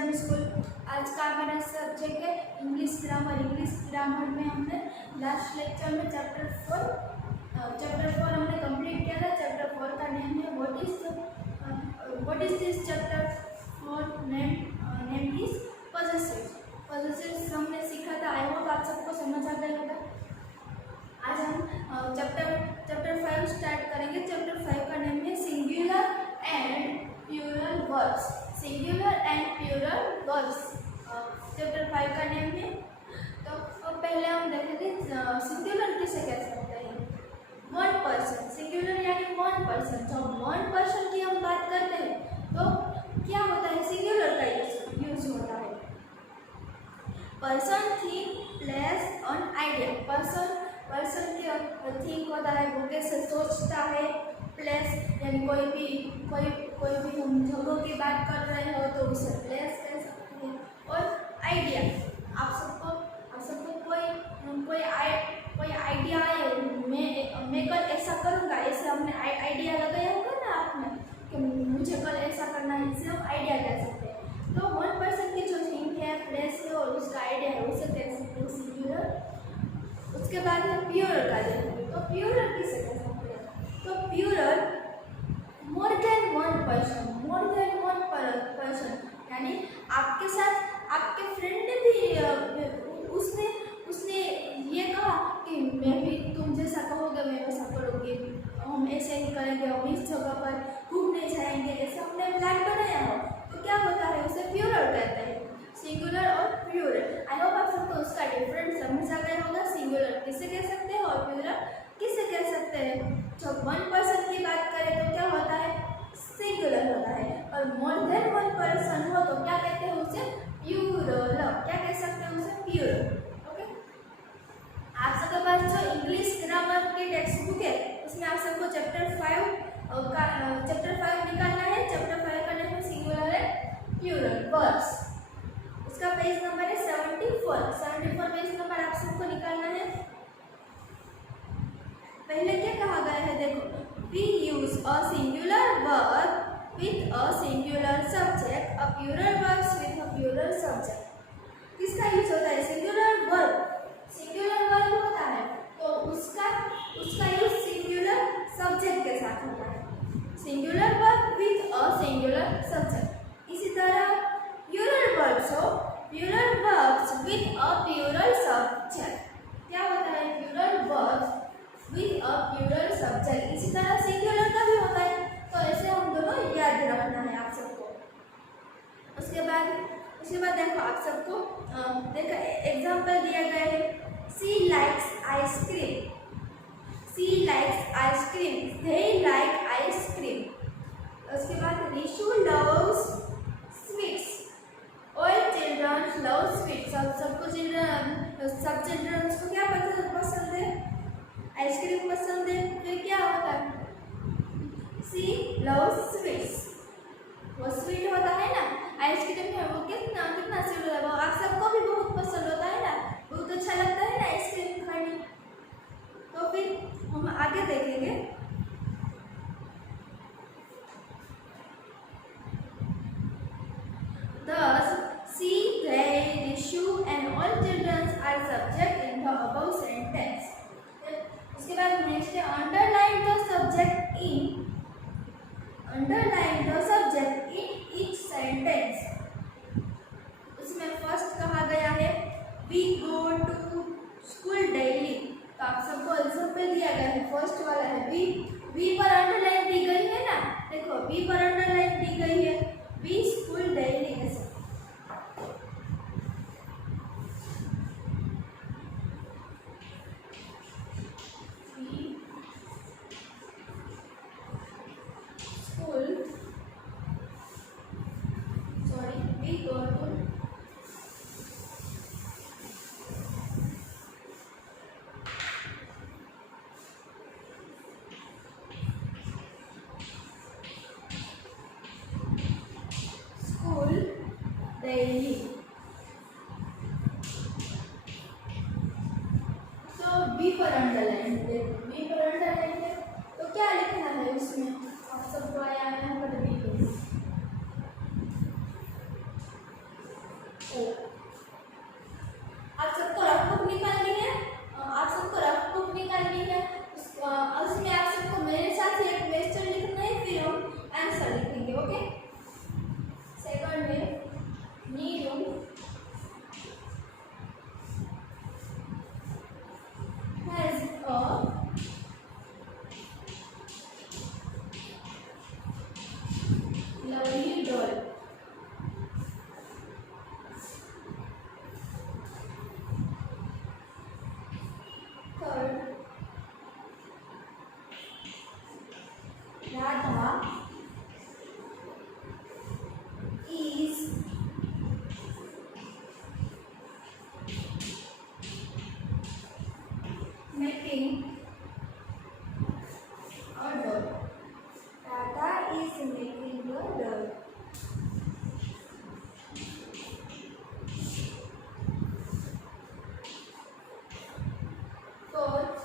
Medium school. आज का मेरा सब्जेक्ट है इंग्लिश ग्रामर। इंग्लिश ग्रामर में हमने लास्ट लेक्चर में चैप्टर 4 हमने कंप्लीट किया था। चैप्टर 4 का नेम है what is this chapter 4 name is possessives. Possessives हमने सीखा था। आई होप आप सबको समझ आ गया होगा। आज हम चैप्टर 5 स्टार्ट करेंगे। चैप्टर 5 का नेम है singular and plural verbs. Singular and plural verbs chapter 5 का नेम है। तो पहले हम देखेंगे सिंगुलर किसे कह सकते हैं। One person. सिंगुलर यानी वन पर्सन। जब वन पर्सन की हम बात करते हैं तो क्या होता है, सिंगुलर का यूज होता है। पर्सन, थिंग, प्लेस और आइडिया। पर्सन की थिंक होता है, वो कैसे सोचता है। प्लेस यानी कोई भी हम जगह की बात कर रहे हो तो उसे प्लेस कह सकते हैं। और आइडिया, आप सबको कोई आइडिया है, मैं कल ऐसा करूँगा, ऐसे हमने आइडिया लगाया होगा ना आपने कि मुझे कल ऐसा करना है, इसे हम आइडिया कह सकते हैं। तो वन पर्सन की जो थिंक है, प्लेस है और उसका आइडिया है, उसे कह सकते हैं सिंगुलर। उसके बाद है प्लूरल का देखेंगे। तो प्लूरल किसे कह सकते हैं। तो plural more than one person यानी आपके साथ आपके फ्रेंड ने भी उसने ये कहा कि मैं भी तुम जैसा कहोगे मैं वैसा करूँगी, हम ऐसे ही करेंगे, हम इस जगह पर घूमने जाएंगे, ऐसे हमने प्लान बनाया हो तो क्या होता है, उसे प्लूरल कहते हैं। सिंगुलर और प्लूरल। आई होप आप सबको उसका डिफरेंस समझ आ गया होगा। सिंगुलर किसे कह सकते हैं और प्लूरल किसे कह सकते हैं। जब वन पर्सन की बात करें तो क्या होता है, सिंगुलर होता है। और मोर देन वन पर्सन हो तो क्या कहते हैं उसे, प्लूरल। क्या कह सकते हैं उसे, प्लूरल। ओके, आप सबके पास जो इंग्लिश ग्रामर की टेक्स्ट बुक है उसमें आप सबको चैप्टर 5 निकालना है। चैप्टर 5 का नाम है सिंगुलर एंड प्लूरल वर्ब्स। उसका पेज नंबर है 74 पेज नंबर आप सबको निकालना है। पहले क्या कहा गया है, देखो, we use a singular verb with a singular subject, a plural verbs with a plural subject. किसका यूज होता है, सिंगुलर वर्ब होता है तो उसका यूज सिंगुलर सब्जेक्ट के साथ होता है। Singular verb with a singular subject. इसी तरह प्लूरल वर्ब्स हो, plural verbs with a plural subject. क्या होता है, plural verbs with a plural subject. इसी तरह सिंगुलर का भी होता है। तो ऐसे हम दोनों याद रखना है आप सबको। उसके बाद देखो आप सबको देखो एग्जाम्पल दिया गया है। She likes ice cream, they like ice cream. उसके बाद Rishu loves sweets, all children love sweets. सब चिल्ड्रन को क्या पसंद है, आइसक्रीम पसंद है। फिर क्या होता है, सी लव्स स्वीट्स, वो स्वीट होता है ना आइसक्रीम है, वो कितना स्वीट होता है, वो आप सबको भी बहुत पसंद होता है ना, बहुत अच्छा लगता है ना आइसक्रीम खाने। तो फिर हम आगे देखेंगे। Thus, see, they, Rishu and all children are subject in the above sentence. उसके बाद नेक्स्ट है underline the subject in each sentence. उसमें फर्स्ट कहा गया है we go to school daily. तो आप सबको एग्जाम्पल दिया गया है। फर्स्ट वाला है वी पर अंडरलाइन दी गई है ना, देखो वी पर अंडरलाइन दी गई है, वी स्कूल डेली कैसे। डेली। तो बी पर अंडरलाइन है तो क्या लिखना है उसमें, आप सबको आया है यहाँ पर B. lovely doll. Third, Radha is making a doll. Radha is making a doll. Fourth,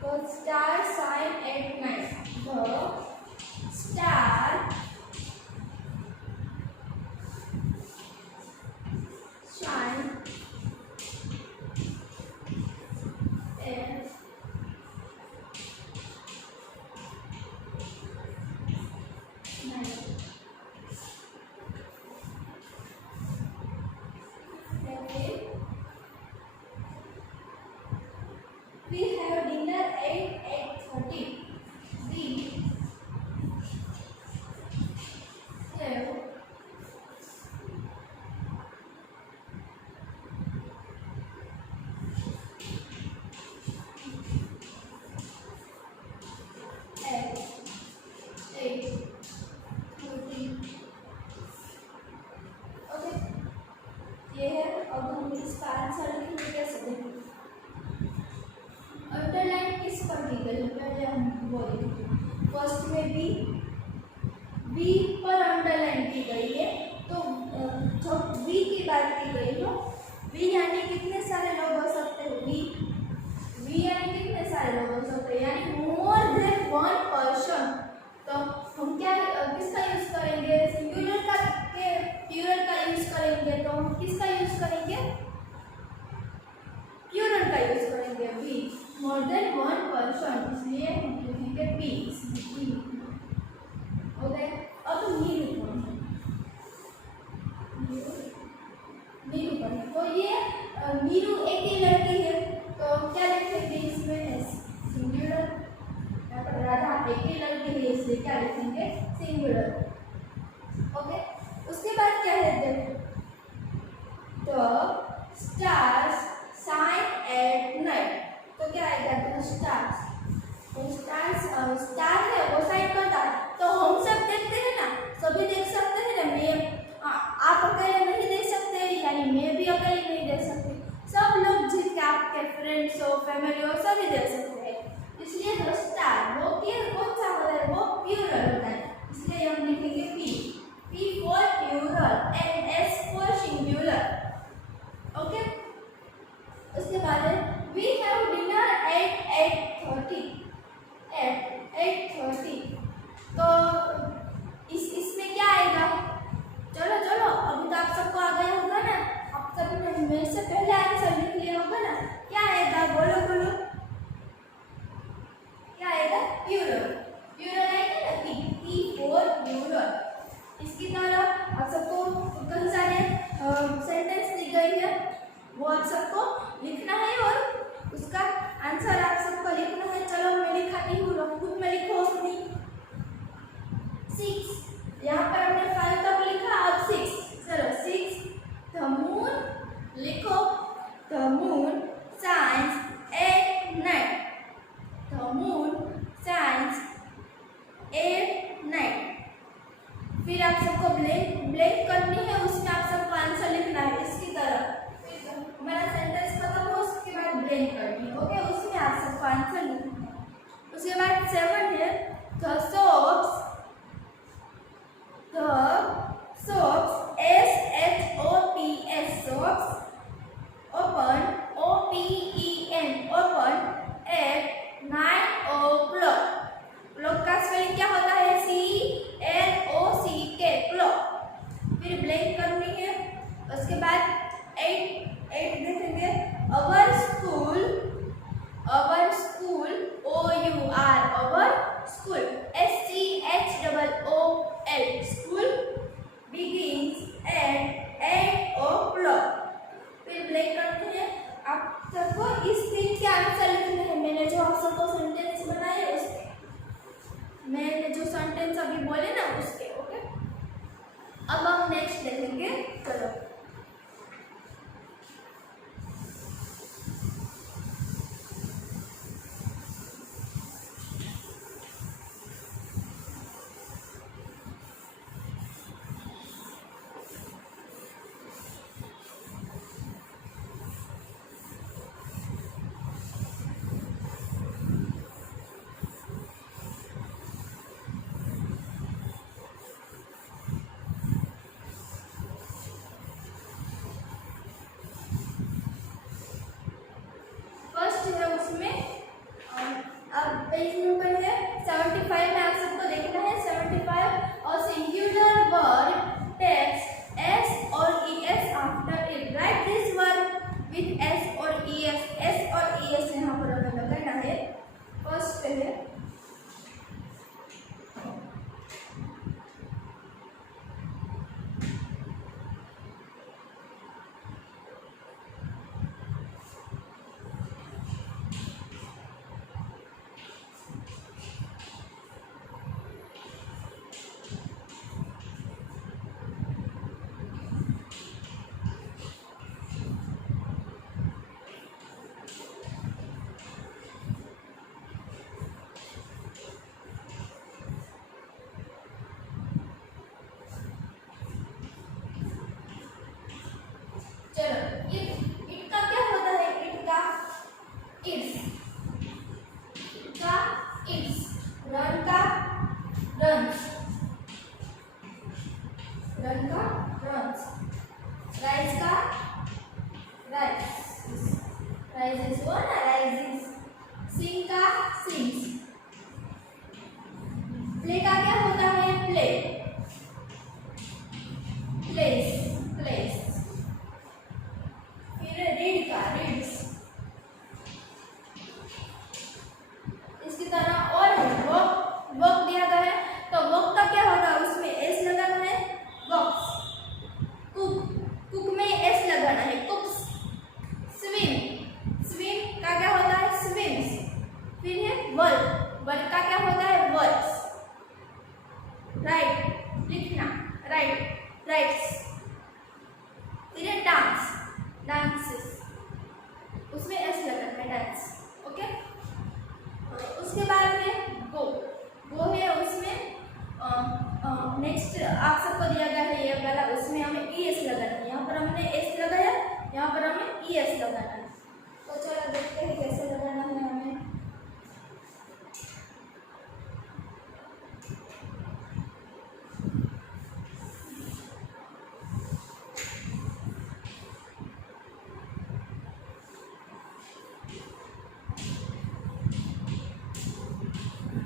the star shine at night. The star shine at night. Okay. We have dinner at 8:30. We have at 8:30. Okay, ये है। अब हम इसका answer लिखेंगे कैसे देखें। Underline किस पर की गई है पहले हम वो लिखेंगे। फर्स्ट में बी पर अंडरलाइन की गई है, तो जो बी की बात की गई हो, बी यानी कितने सारे लोग हो सकते हैं। बी यानी कितने सारे लोग हो सकते हैं, यानी मोर देन वन पर्सन। तो हम क्या किसका यूज करेंगे, सिंगुलर का के प्लूरल का यूज करेंगे। तो हम किसका यूज करेंगे, प्लूरल का यूज करेंगे। Be more than one person, इसलिए हम लिखेंगे बी। ओके, अब नीरू पढ़े। तो ये नीरू एक ही लड़की है, तो क्या लिखेंगे इसमें सिंगुलर। यहाँ पर राधा एक ही लड़की है, इसलिए क्या लिखेंगे सिंगुलर। ओके, उसके बाद क्या है, तो स्टार्स शाइन एट नाइट। तो क्या आएगा, तो स्टार्स स्टार है वो शाइन करता है। तो हम सब देखते हैं ना, सभी देख सकते हैं ना। मैं आप अकेले नहीं देख सकते, यानी मैं भी अकेले नहीं देख सकती। सब लोग जितने आपके फ्रेंड्स हो, फैमिली हो, सभी देख सकते हैं। इसलिए जो स्टार वो कौन सा होता है, वो प्लूरल होता है, इसलिए हम लिखेंगे P for plural and S for singular. Okay, उसके बाद वी हैव डिनर एट 8:30। तो इसमें क्या आएगा, चलो अभी तो आप सबको आ गया होगा ना। आप सभी ने मेरे से पहले आंसर लिख लिया होगा ना। क्या आएगा, बोलो क्या आएगा, प्लूरल आएगा ना, पी फॉर प्लूरल। इसकी तरह आप सबको कई सारे सेंटेंस दी गई है, वो आप सबको लिखना है और उसका आंसर आप सबको लिखना है। चलो मैं लिखाती हूँ, खुद में लिखो अपनी। 6, यहाँ पर हमने 5 तक लिखा, अब 6। चलो 6, द मून लिखो। The moon shines at night. The moon shines at night. फिर आप सबको ब्लैंक करनी है, उसमें आप सबको आंसर लिखना है इसकी तरह। हमारा सेंटेंस खत्म हो, उसके बाद ब्लैंक करनी है। ओके, उसमें आप सबको आंसर लिखना है। उसके बाद 7 है, the shops shops open open at 9 o'clock। Clock का स्पेलिंग क्या होता है, CLOCK क्लॉक। फिर ब्लैंक करनी है। उसके बाद 8 देखेंगे, our school OUR our school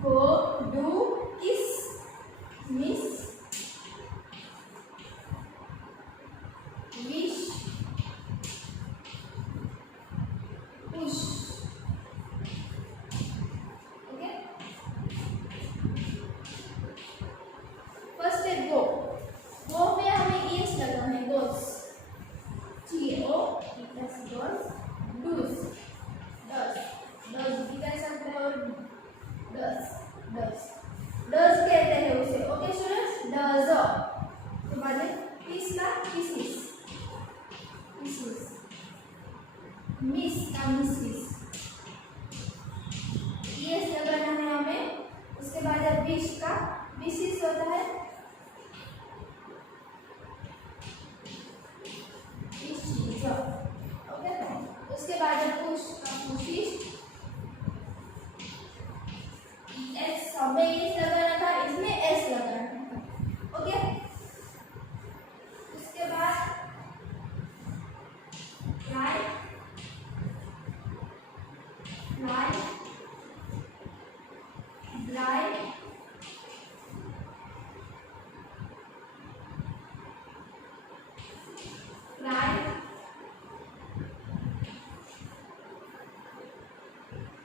go, do, kiss, miss, wish, push. Okay. First है गो। गो में हमें एस लगाना है, गोस, GO प्लस गोस, डूज, डस, डस भी कह सकते हैं और डस, डस, डस कहते हैं उसे। Okay students, does. तो बाद में किस का किसिस, किसिस, मिस का मिसिस, एस लगाना है हमें। उसके बाद है विश का विशेष होता है विशेष। ओके। उसके बाद है पुश का पुशिश, एस हमें एस लगाना था, इसमें एस लगाना था। ओके। उसके बाद fly, fly, bright, fry,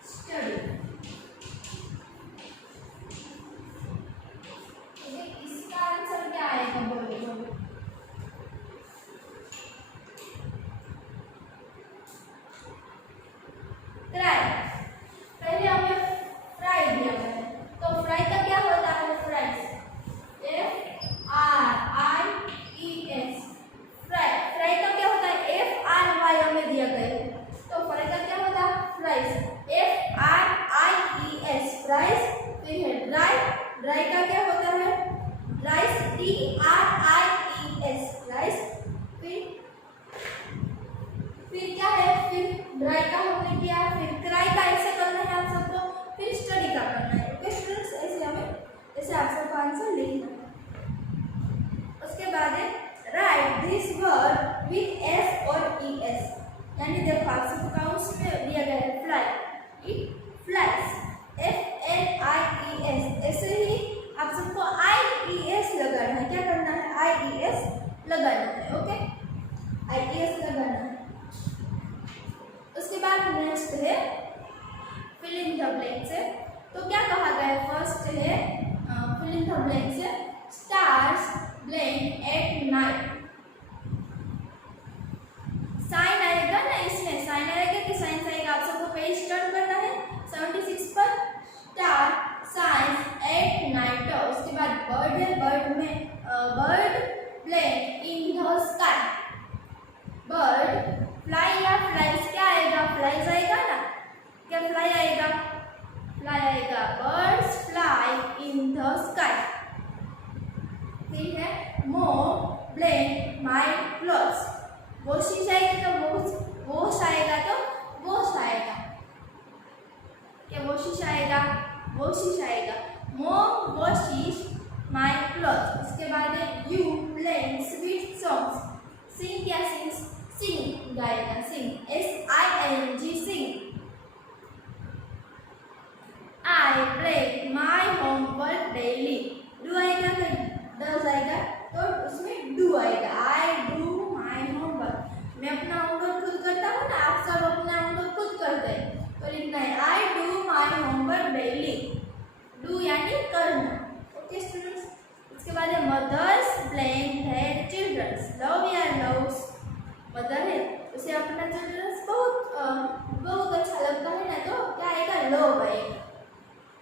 study. इसका आंसर क्या आएगा, बोलो बोलो। ट्राई। पहले हमें फ्राई दिया गया है, तो फ्राई का क्या होता है, फ्राइज, FRIES, फ्राई। फ्राई का क्या होता है, FRY हमें दिया गया है, तो फ्राई का क्या होता है, फ्राइज, FRIES, फ्राइज। फिर है ड्राई, ड्राई का क्या होता है, राइस, DRIES, राइस। फिर क्या है, फिर ड्राई का हमने किया, फिर क्राई का ऐसे करना है आप सबको, फिर स्टडी का करना है। ओके स्टूडेंट्स, ऐसे हमें ऐसे आप सबका आंसर लिखना है। उसके बाद है right this word with S और ES, यानी देखो आप सबको काउंट्स में दिया गया है फ्लाई, इट फ्लाइज, FLIES। ऐसे ही आप सबको IES लगाना है, क्या करना है, IES लगाना है। ओके, IES लगाना है। उसके बाद नेक्स्ट है फिल इन द ब्लैंक्स है। तो क्या कहा गया है, फर्स्ट है फिल इन द ब्लैंक्स है, stars blank at night. Sign आएगा ना, इसमें साइन आएगा कि साइंस आएगा, आप सबको पेज टर्न करना है 76 पर। Star signs at night. उसके बाद बर्ड है, बर्ड में bird blank in the sky, bird fly या फ्लाइज, क्या आएगा, फ्लाइज आएगा ना, क्या फ्लाई आएगा, फ्लाई आएगा, birds fly in the sky. फिर है मोम ब्लैंक माय क्लॉथ्स, वॉशिश आएगा तो वॉश आएगा तो वॉश आएगा, क्या वॉशिश आएगा, वॉशिश आएगा, मोम वॉशिश माय क्लॉथ्स। उसके बाद है you play sweet songs, sing क्या सिंग्स, सिंग गाएगा, sing, SING sing. I break my homework daily, do आएगा तो डज आएगा, तो उसमें डू आएगा, आई डू माई होमवर्क। मैं अपना होमवर्क खुद करता हूँ ना, आप सब अपना होमवर्क खुद करते हैं, तो लिखना है I do my homework daily, do यानी करना। Okay students. उसके बाद है mothers blank their children's, love या लव्स, मदर है उसे अपना चिल्ड्रंस बहुत अच्छा लगता है ना, तो क्या आएगा, लव आएगा।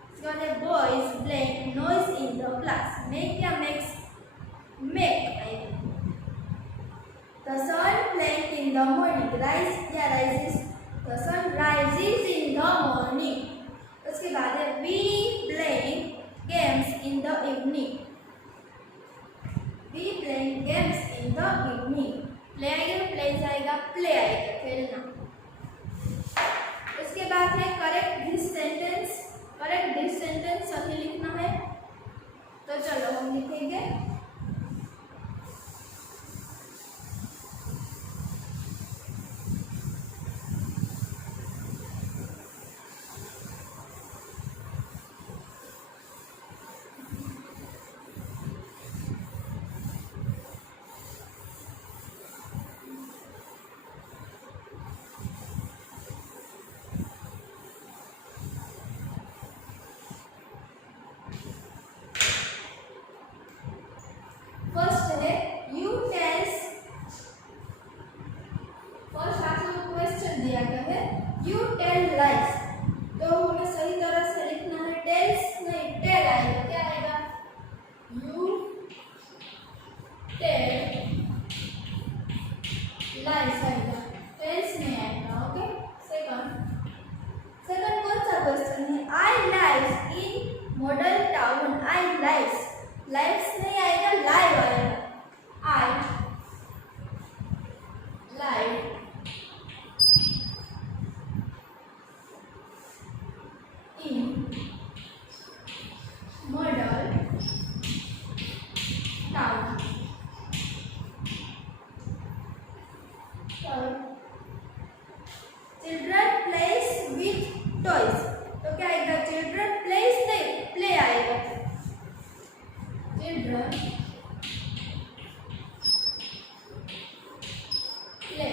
उसके बाद है boys blank noise in the class, make या मेक्स, मेक आएगा। The sun blank in the morning, rise या rises, the sun rises in the morning. उसके बाद है we blank games in the evening, we blank games in the evening. Play आएगा, plays आएगा, play आएगा, खेलना। उसके बाद है correct this sentence, correct this sentence सही लिखना है, तो चलो हम लिखेंगे। लाइव्स नहीं आएगा, लाइव आएगा। I live in Model Town. Children plays with toys, तो क्या आएगा? चिल्ड्रन प्लेस नहीं, प्ले आएगा। Children play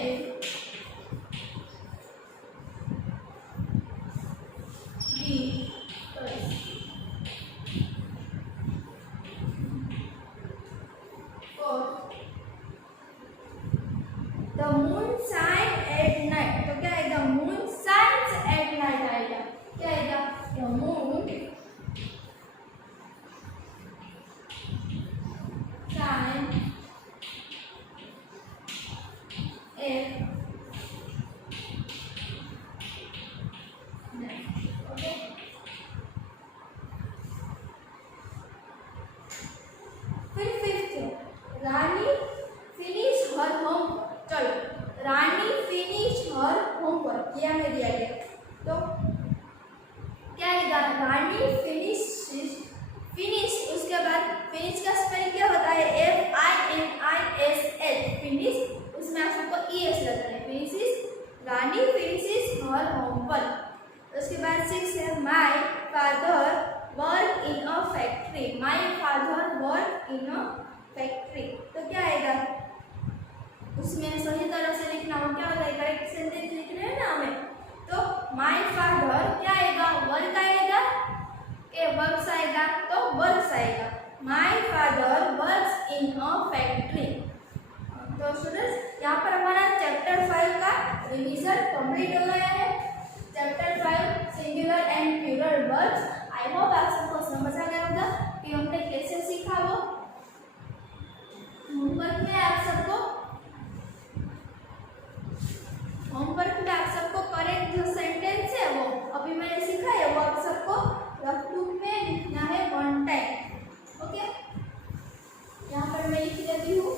The moon shine at night, तो क्या आएगा? मून shines at night आएगा। क्या आएगा? The moon shine at night, okay. फिर फिफ्थ, रानी फिनिश हर होम। चलो, रानी फिनिश हर होमवर्क, ये हमें दिया गया। तो क्या आएगा? रानी फिनिश, फिनिश, उसके बाद फिनिश का स्पेलिंग क्या होता है? FINISH, फिनिश, उसमें आप सबको ES लगना है। फिनिश, रानी फिनिशेस हर होमवर्क। उसके बाद 6 है, my father work in a factory. My father work in a factory, तो क्या आएगा? उसमें सही तरह से लिखना हो, क्या होता है? करेक्ट सेंटेंस लिखना है ना हमें। तो माय फादर क्या आएगा? वर्क आएगा, ए वर्क्स आएगा, तो वर्क्स आएगा। My father works in a factory. तो स्टूडेंट्स, यहाँ पर हमारा चैप्टर 5 का रिवीजन कंप्लीट हो गया है। Chapter 5 singular and plural verbs. I hope आप सबको समझ आ गया होगा कि हमने कैसे सीखा वो। होमवर्क में आप सबको करेक्ट जो सेंटेंस है वो अभी मैंने सीखा है, वो आप सबको रफ बुक में लिखना है 1 टाइम, ओके। यहाँ पर मैं लिख लेती हूँ।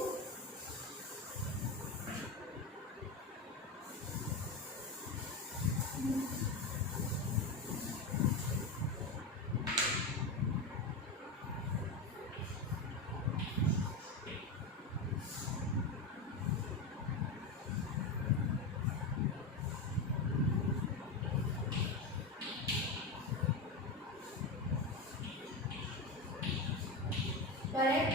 करेक्ट,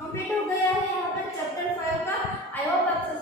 कंप्लीट हो गया है यहाँ पर चैप्टर 5 का। आई होप आपको